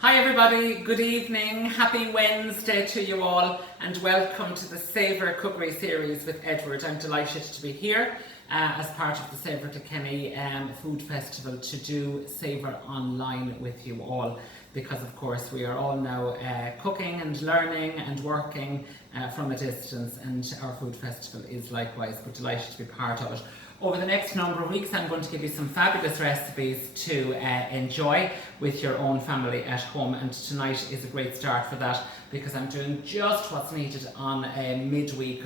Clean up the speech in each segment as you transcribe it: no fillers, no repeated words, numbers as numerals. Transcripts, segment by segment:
Hi everybody, good evening, happy Wednesday to you all and welcome to the Savour Cookery series with Edward. I'm delighted to be here as part of the Savour Kilkenny Food Festival to do Savour online with you all, because of course we are all now cooking and learning and working from a distance, and our food festival is likewise. We're delighted to be part of it. Over the next number of weeks I'm going to give you some fabulous recipes to enjoy with your own family at home, and tonight is a great start for that because I'm doing just what's needed on a midweek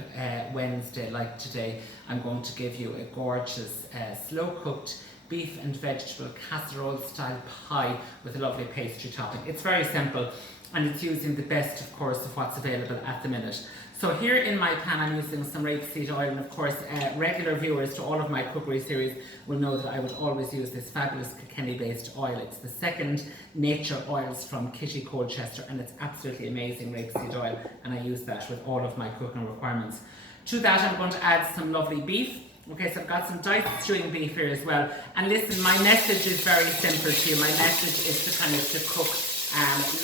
Wednesday like today. I'm going to give you a gorgeous slow cooked beef and vegetable casserole style pie with a lovely pastry topping. It's very simple and it's using the best, of course, of what's available at the minute. So here in my pan I'm using some rapeseed oil, and of course regular viewers to all of my cookery series will know that I would always use this fabulous Kilkenny based oil. It's the second nature oils from Kitty Colchester and it's absolutely amazing rapeseed oil, and I use that with all of my cooking requirements. To that I'm going to add some lovely beef. Okay, so I've got some diced stewing beef here as well. And listen, my message is very simple to you. My message is to cook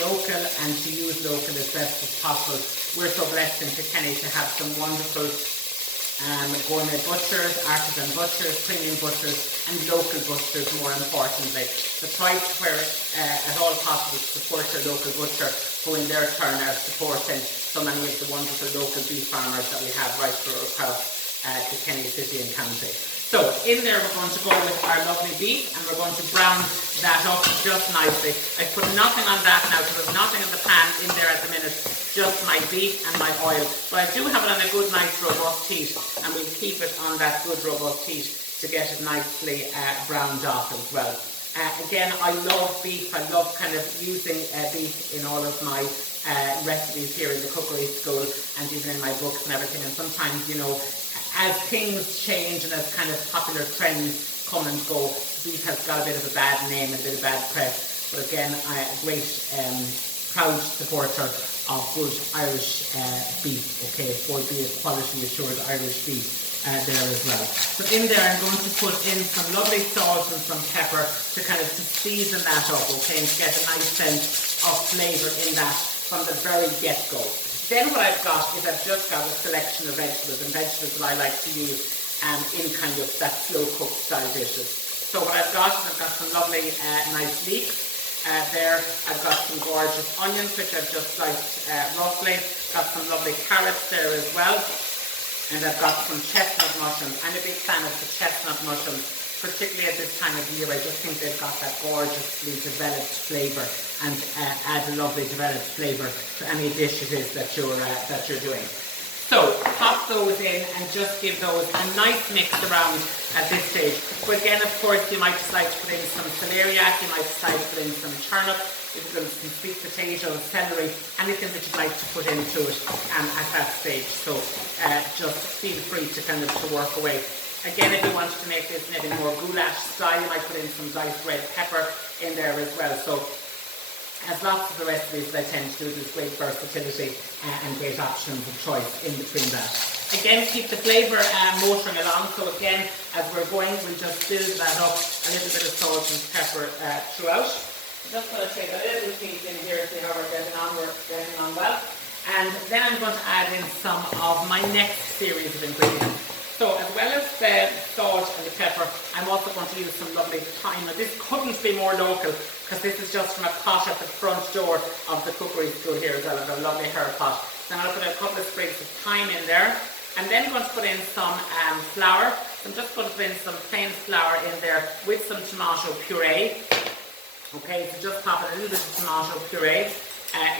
local and to use local as best as possible. We're so blessed in Kilkenny to have some wonderful gourmet butchers, artisan butchers, premium butchers and local butchers more importantly. The price where at all possible to support your local butcher, who in their turn are supporting so many of the wonderful local beef farmers that we have right through across Kilkenny City and County. So in there we're going to go with our lovely beef and we're going to brown that up just nicely. I put nothing on that now because there's nothing in the pan in there at the minute, just my beef and my oil. But I do have it on a good nice robust heat, and we'll keep it on that good robust heat to get it nicely browned off as well. Again, I love beef. I love kind of using beef in all of my recipes here in the cookery school and even in my books and everything. And sometimes, you know, as things change and as kind of popular trends come and go, beef has got a bit of a bad name and a bit of bad press. But again, I'm a great proud supporter of good Irish beef, okay, albeit quality assured Irish beef there as well. So in there I'm going to put in some lovely salt and some pepper to kind of season that up, okay, and to get a nice sense of flavour in that from the very get-go. Then what I've got is I've just got a selection of vegetables, and vegetables that I like to use in kind of that slow cooked style dishes. So what I've got is I've got some lovely nice leeks there. I've got some gorgeous onions which I've just sliced roughly. Got some lovely carrots there as well. And I've got some chestnut mushrooms. I'm a big fan of the chestnut mushrooms, particularly at this time of year. I just think they've got that gorgeously developed flavour and add a lovely developed flavour to any dish it is that you're doing. So pop those in and just give those a nice mix around at this stage. But again, of course, you might decide to put in some celeriac, you might decide to put in some turnip, you've got some sweet potatoes, celery, anything that you'd like to put into it at that stage. So just feel free to kind of to work away. Again, if you wanted to make this maybe more goulash style, you might put in some diced red pepper in there as well. So as lots of the recipes that I tend to do, there's great versatility and great options of choice in between that. Again, keep the flavour motoring along. So again, as we're going, we'll just build that up, a little bit of salt and pepper throughout. I'm just going to take a little piece in here to see how we're getting on. We're getting on well. And then I'm going to add in some of my next series of ingredients. So as well as the salt and the pepper, I'm also going to use some lovely thyme. Now this couldn't be more local because this is just from a pot at the front door of the cookery school here as well. I've got a lovely herb pot. Then I'll put a couple of sprigs of thyme in there. I'm then going to put in some flour. So I'm just going to put in some plain flour in there with some tomato puree. Okay, so just pop a little bit of tomato puree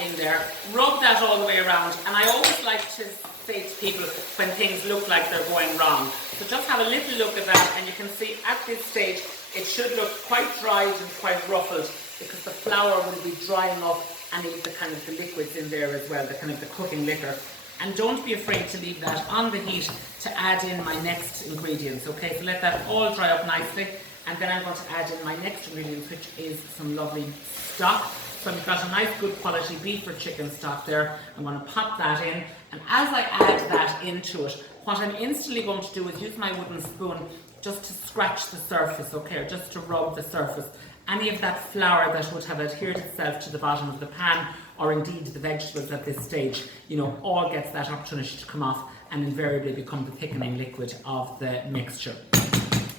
in there. Rub that all the way around. And I always like to say to people when things look like they're going wrong. So just have a little look at that, and you can see at this stage it should look quite dried and quite ruffled because the flour will be drying up and leave the kind of the liquids in there as well, the kind of the cooking liquor. And don't be afraid to leave that on the heat to add in my next ingredients, okay? So let that all dry up nicely, and then I'm going to add in my next ingredients, which is some lovely stock. So I've got a nice good quality beef or chicken stock there. I'm going to pop that in, and as I add that into it, what I'm instantly going to do is use my wooden spoon just to scratch the surface, okay, or just to rub the surface any of that flour that would have adhered itself to the bottom of the pan, or indeed the vegetables at this stage, you know, all gets that opportunity to come off and invariably become the thickening liquid of the mixture.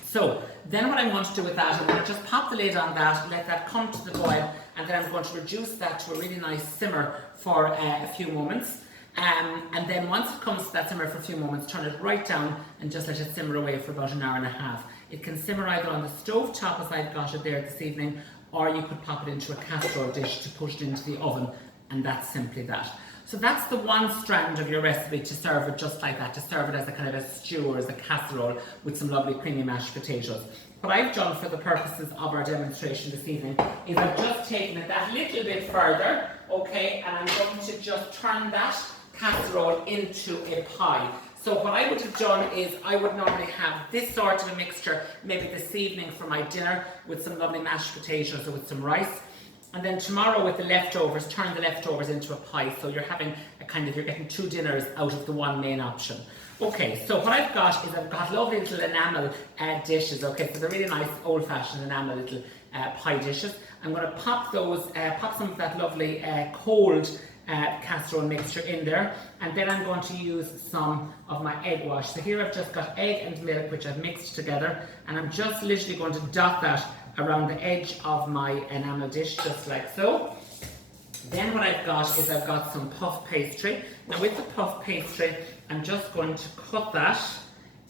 So then what I'm going to do with that, I'm going to just pop the lid on that, let that come to the boil, and then I'm going to reduce that to a really nice simmer for a few moments. And then once it comes to that simmer for a few moments, turn it right down and just let it simmer away for about an hour and a half. It can simmer either on the stove top as I've got it there this evening, or you could pop it into a casserole dish to push it into the oven, and that's simply that. So that's the one strand of your recipe, to serve it just like that, to serve it as a kind of a stew or as a casserole with some lovely creamy mashed potatoes. What I've done for the purposes of our demonstration this evening is I've just taken it that little bit further, okay, and I'm going to just turn that casserole into a pie. So what I would have done is I would normally have this sort of a mixture maybe this evening for my dinner with some lovely mashed potatoes or with some rice. And then tomorrow with the leftovers, turn the leftovers into a pie. So you're having a kind of, you're getting two dinners out of the one main option. Okay, so what I've got is I've got lovely little enamel dishes. Okay, so they're really nice old-fashioned enamel little pie dishes. I'm going to pop those, pop some of that lovely cold casserole mixture in there, and then I'm going to use some of my egg wash. So here I've just got egg and milk which I've mixed together, and I'm just literally going to dot that around the edge of my enamel dish, just like so. Then what I've got is I've got some puff pastry. Now with the puff pastry, I'm just going to cut that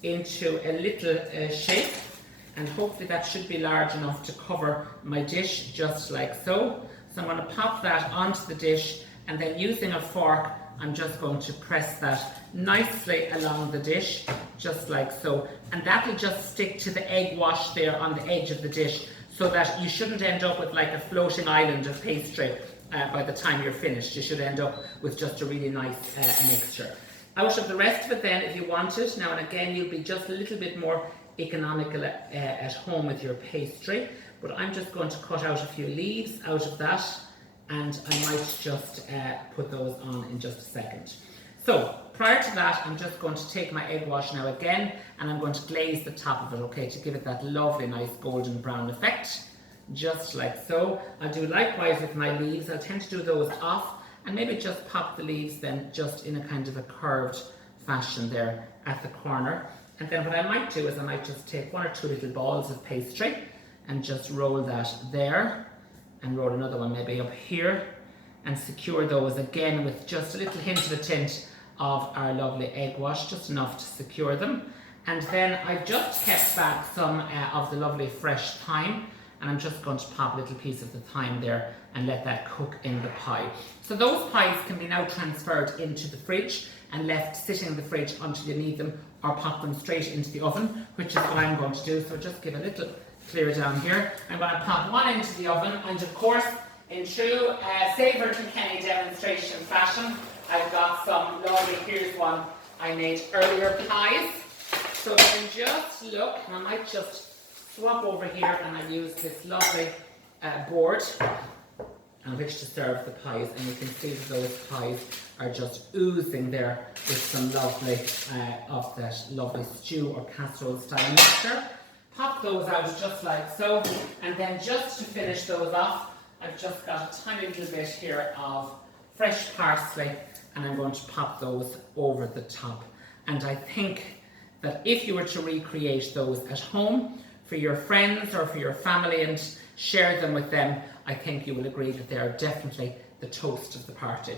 into a little shape, and hopefully that should be large enough to cover my dish, just like so. So I'm going to pop that onto the dish, and then using a fork, I'm just going to press that nicely along the dish, just like so. And that will just stick to the egg wash there on the edge of the dish, so that you shouldn't end up with like a floating island of pastry by the time you're finished. You should end up with just a really nice mixture. Out of the rest of it then, if you want it, now and again you'll be just a little bit more economical at home with your pastry, but I'm just going to cut out a few leaves out of that, and I might just put those on in just a second. So prior to that, I'm just going to take my egg wash now again, and I'm going to glaze the top of it, okay, to give it that lovely nice golden brown effect, just like so. I'll do likewise with my leaves. I'll tend to do those off and maybe just pop the leaves then just in a kind of a curved fashion there at the corner. And then what I might do is I might just take one or two little balls of pastry and just roll that there, and roll another one maybe up here, and secure those again with just a little hint of a tint of our lovely egg wash, just enough to secure them. And then I've just kept back some of the lovely fresh thyme, and I'm just going to pop a little piece of the thyme there and let that cook in the pie. So those pies can be now transferred into the fridge and left sitting in the fridge until you need them, or pop them straight into the oven, which is what I'm going to do. So just give a little clear down here. I'm going to pop one into the oven, and of course, in true Savour Kilkenny demonstration fashion, I've got some lovely, here's one I made earlier, pies. So then just look, and I might just swap over here, and I use this lovely board on which to serve the pies, and you can see that those pies are just oozing there with some lovely of that lovely stew or casserole style mixture. Pop those out just like so, and then just to finish those off, I've just got a tiny little bit here of fresh parsley, and I'm going to pop those over the top. And I think that if you were to recreate those at home for your friends or for your family and share them with them, I think you will agree that they are definitely the toast of the party.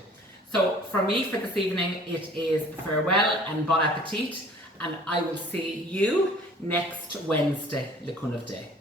So for me for this evening, it is farewell and bon appetit, and I will see you next Wednesday, Le Cunn of Day.